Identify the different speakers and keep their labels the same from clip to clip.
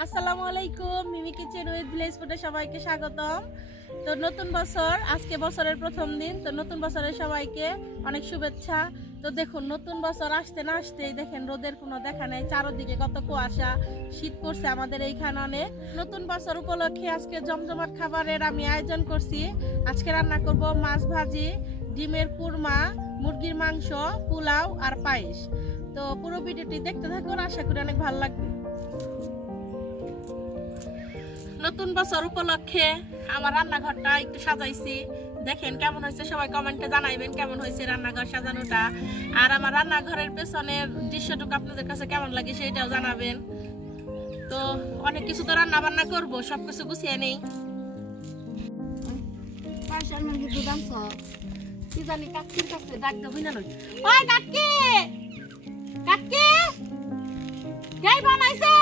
Speaker 1: আসসালামু আলাইকুম, মিমি kitchen with village ফুডে সবাইকে স্বাগতম। তো নতুন বছর, আজকে বছরের প্রথম দিন, তো নতুন বছরের সবাইকে অনেক শুভেচ্ছা। তো দেখুন, নতুন বছর আসতে না আসতেই দেখেন রোদের কোনো দেখা নেই, চারদিকে কত কুয়াশা, শীত পড়ছে আমাদের এইখানে অনেক। নতুন বছর উপলক্ষে আজকে জমজমাট খাবারের আমি আয়োজন করছি। আজকে রান্না করব মাছ ভাজি, ডিমের কুরমা, মুরগির মাংস, পোলাও আর পায়েস। তো পুরো ভিডিওটি দেখতে থাকুন, আশা করি অনেক ভালো লাগবে। নতুন বছর উপলক্ষে আমার রান্নাঘরটা একটু সাজাইছি। দেখেন কেমন হয়েছে, সবাই কমেন্টে জানাইবেন কেমন হয়েছে রান্নাঘর সাজানোটা। আর আমার রান্নাঘরের পেছনের দৃশ্যটুকু আপনাদের কাছে কেমন লাগে সেটাও জানাবেন। তো অনেক কিছু তো রান্না বান্না করব সব কিছু গুছিয়ে নেই। কি জানি কাকির কাছে ডাক দেবো না ওই কাকি! কাকি! যাই বানাইছেন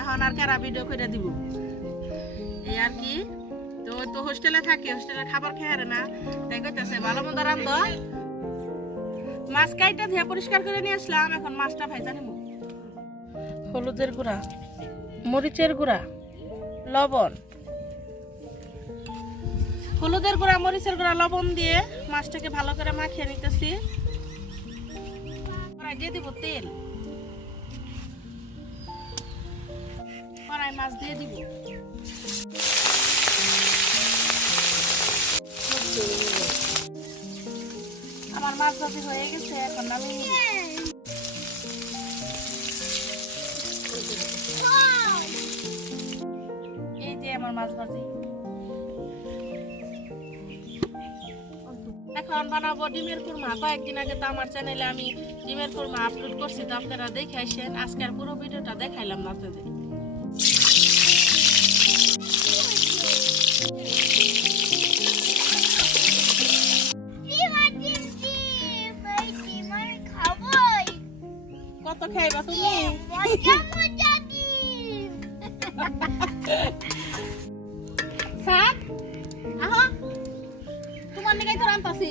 Speaker 1: এখন আর কেরা ভিডিও করে দিব? এই আর কি? তো তো হোস্টেলে থাকে হোস্টেলে খাবার খেয়ে না। তাই কইতেছে, ভালো মন্দ রান্ধ। মাছ কাইটা ধুয়ে পরিষ্কার করে নিয়ে আসলাম, এখন মাছটা ভাইজা নিব। হলুদের গুঁড়া, মরিচের গুঁড়া, লবণ। হলুদের গুঁড়া, মরিচের গুঁড়া, লবণ দিয়ে মাছটাকে ভালো করে মাখিয়ে নিতেছি। দিয়ে দিব তেল। কড়াই মাছ দিয়ে দিব। আমার মাছ ভাজি হয়ে গেছে, এখন আমি এই যে আমার মাছ ভাজি। এখন বানাবো ডিমের কুরমা কয়েকদিন আগে তো আমার চ্যানেলে আমি ডিমের কুরমা আপলোড করছি, তো আপনারা দেখে আসেন। আজকের পুরো ভিডিওটা দেখাইলাম না আপনাদের। কত খাইবা তুমি সাত আহ তোমার নিকাই তো রান্তাছি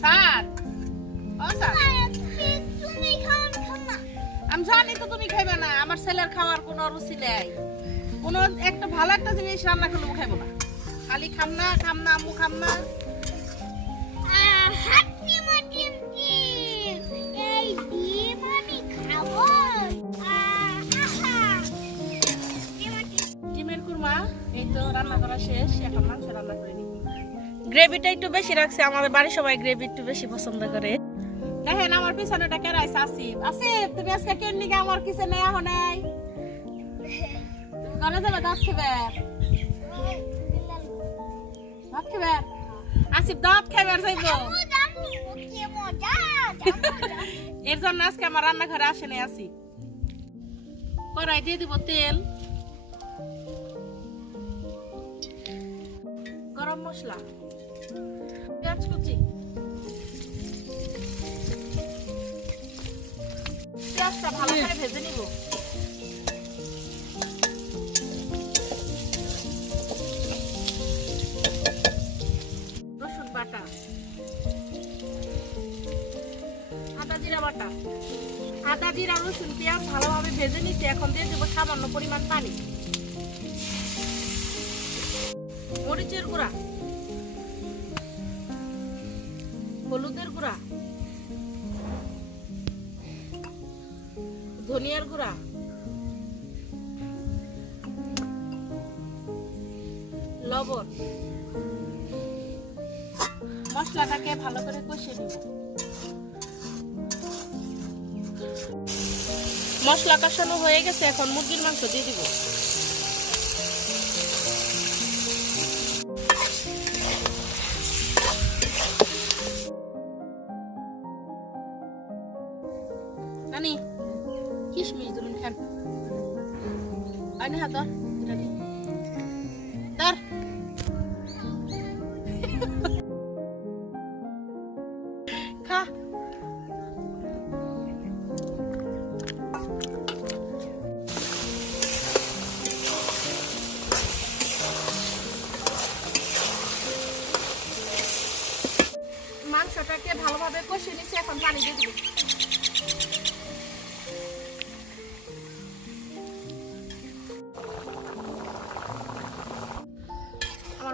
Speaker 1: সাত ও সাত আমি জানি তো তুমি খাইবে না। আমার ছেলের খাওয়ার কোনো রুচি নেই। কোনো একটা ভালো একটা জিনিস রান্না করলে খাইবো না। খালি খাম না খাম না আম্মু খাম না। রান্না করা শেষ, এখন মাংস রান্না গ্রেভিটা একটু বেশি রাখছে, আমাদের বাড়ির সবাই গ্রেভি একটু বেশি পছন্দ করে। দেখেন আমার পিছনেটা কেরাইছে আসিফ। আসিফ, তুমি আজকে কেন নিকে আমার কিসে নেই আহ নাই। তুমি কলে যাবে, দাঁত খেবে? দাঁত খেবে? আসিফ, দাঁত এর জন্য আজকে আমার রান্নাঘরে আসে নাই আসি কড়াই দিয়ে দিব তেল। গরম মশলা, পেঁয়াজ কুচি, পেঁয়াজটা ভালো করে ভেজে নিব। রসুন বাটা, আদা জিরা বাটা, আদা জিরা রসুন পেঁয়াজ ভালোভাবে ভেজে নিতে এখন দিয়ে দেবো সামান্য পরিমাণ পানি। মরিচের গুঁড়া, হলুদের গুঁড়া, ধনিয়ার গুঁড়া, লবণ। মশলাটাকে ভালো করে কষিয়ে নিব। মশলা কষানো হয়ে গেছে, এখন মুরগির মাংস দিয়ে দিব। নানি কিশমিশ ধরুন খান আনে হাত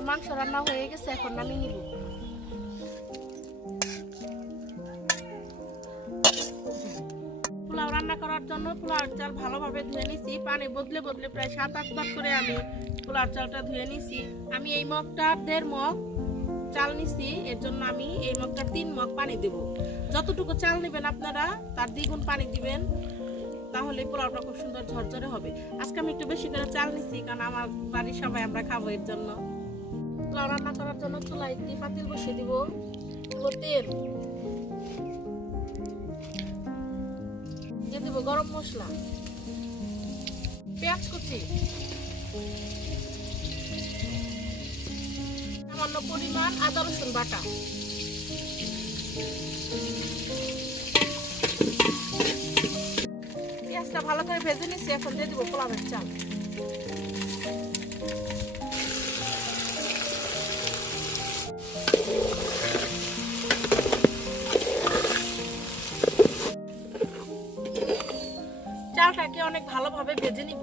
Speaker 1: আমার মাংস রান্না হয়ে গেছে, এখন আমি নিব। পোলাও রান্না করার জন্য পোলাও চাল ভালোভাবে ধুয়ে নিছি। পানি বদলে বদলে প্রায় সাত আটবার করে আমি পোলাও চালটা ধুয়ে নিছি। আমি এই মগটার দেড় মগ চাল নিছি, এর জন্য আমি এই মগটার তিন মগ পানি দেব। যতটুকু চাল নেবেন আপনারা, তার দ্বিগুণ পানি দিবেন, তাহলে পোলাওটা খুব সুন্দর ঝরঝরে হবে। আজকে আমি একটু বেশি করে চাল নিছি, কারণ আমার বাড়ির সবাই আমরা খাব এর জন্য। রান্না করার জন্য চুলায় একটি পাতিল বসিয়ে দিব। তেল। দিয়ে দিব গরম মশলা। পেঁয়াজ কুচি। সামান্য পরিমাণ আদা, রসুন বাটা। পেঁয়াজটা ভালো করে ভেজে নিচ্ছি, এখন দিয়ে দিব পোলাবের চাল। ভেজে নিব।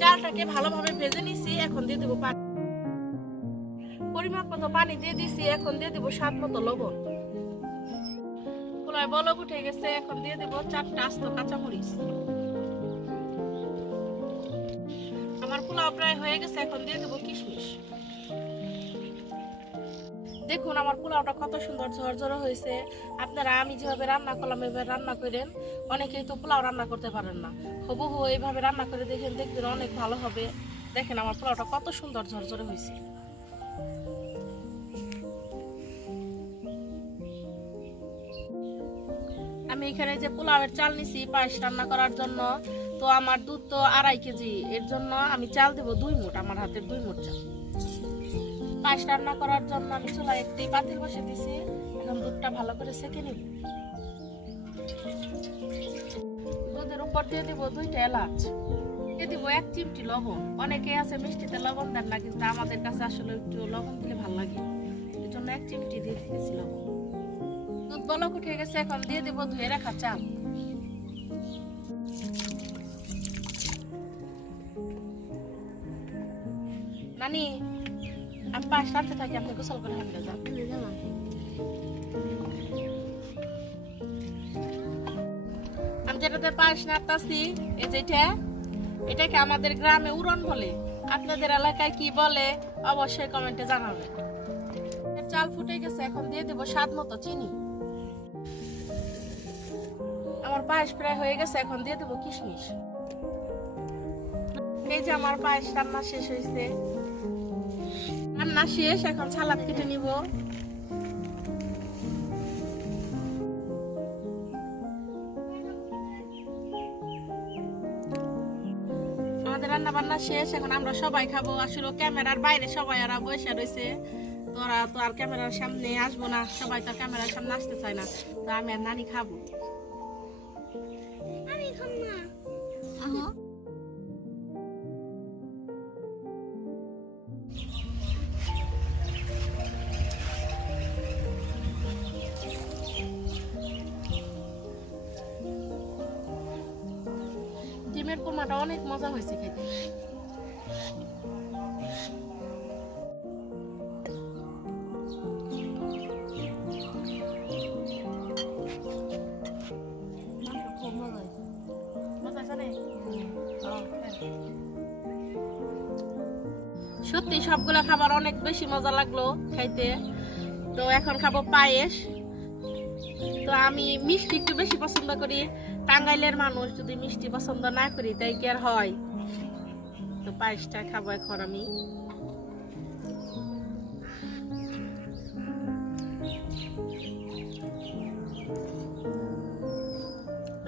Speaker 1: চালটাকে ভালোভাবে ভেজে নিছি, এখন দিয়ে দেবো পানি। পরিমাপ মতো পানি দিয়ে দিছি, এখন দিয়ে দেবো স্বাদ মতো লবণ। পোলায় বলক উঠে গেছে, এখন দিয়ে দেবো চারটা আস্ত কাঁচামরিচ। আমার পোলাও প্রায় হয়ে গেছে, এখন দিয়ে দেবো কিশমিশ। দেখুন, আমার পোলাওটা কত সুন্দর ঝরঝরে হয়েছে। আপনারা আমি যেভাবে রান্না করলাম, এভাবে রান্না করেন, অনেকেই তো পোলাও রান্না করতে পারেন না। হবু এইভাবে রান্না করে দেখেন দেখবেন অনেক ভালো হবে। দেখেন, আমার পোলাওটা কত সুন্দর ঝরঝরে হয়েছে। আমি এখানে যে পোলাওয়ের চাল নিছি পায়েস রান্না করার জন্য, তো আমার দুধ তো আড়াই কেজি। এর জন্য আমি চাল দেব দুই মুঠ, আমার হাতের দুই মুঠ চাল। পায়েস রান্না করার জন্য আমি চুলায় একটি পাতিল বসে দিছি। এখন দুধটা ভালো করে সেকে নিব। দুধের উপর দিয়ে দিব দুইটা এলাচ। দিয়ে দিব এক চিমটি লবণ। অনেকে আছে মিষ্টিতে লবণ দেন না, কিন্তু আমাদের কাছে আসলে একটু লবণ দিলে ভালো লাগে। এই জন্য এক চিমটি দিয়ে দিতেছি লবণ। দুধ বলক উঠে গেছে, এখন দিয়ে দিব ধুয়ে রাখা চাল। নানি পাশ রাখতে থাকি আপনি গোসল করে যান আমি যেটাতে পায়েস নাড়তাছি এই যেটা এটাকে আমাদের গ্রামে উড়ন বলে। আপনাদের এলাকায় কি বলে, অবশ্যই কমেন্টে জানাবেন। চাল ফুটে গেছে, এখন দিয়ে দেবো স্বাদ মতো চিনি। আমার পায়েস প্রায় হয়ে গেছে, এখন দিয়ে দেবো কিশমিশ। এই যে আমার পায়েস রান্না শেষ হয়েছে। রান্না শেষ এখন সালাদ কেটে নিব। আমাদের রান্না বান্না শেষ এখন আমরা সবাই খাব। আসলে ক্যামেরার বাইরে সবাই আর বসে রয়েছে। তোরা তো আর ক্যামেরার সামনে আসব না সবাই তো আর ক্যামেরার সামনে আসতে চায় না। তো আমি আর নানি খাব। ডিমের কোরমাটা অনেক মজা হয়েছে খেতে? সত্যি, সবগুলো খাবার অনেক বেশি মজা লাগল খাইতে। তো এখন খাব পায়েস। তো আমি মিষ্টি একটু বেশি পছন্দ করি। টাঙ্গাইলের মানুষ যদি মিষ্টি পছন্দ না করি, তাই কি আর হয়? তো পায়েসটা খাব এখন আমি।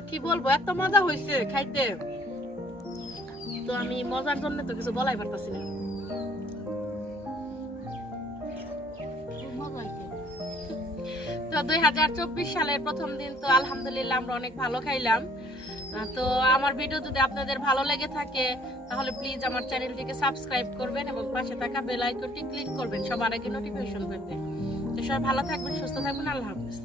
Speaker 1: কি বলব, এত মজা হয়েছে খাইতে। তো আমি মজার জন্য তো কিছু বলাই পারতাছি না। তো দুই হাজার চব্বিশ সালের প্রথম দিন, তো আলহামদুলিল্লাহ আমরা অনেক ভালো খাইলাম। তো আমার ভিডিও যদি আপনাদের ভালো লেগে থাকে, তাহলে প্লিজ আমার চ্যানেলটিকে সাবস্ক্রাইব করবেন এবং পাশে থাকা বেল আইকনটি ক্লিক করবেন, সবার আগে নোটিফিকেশন পেতে তো সবাই ভালো থাকবেন, সুস্থ থাকবেন, আল্লাহ হাফিজ।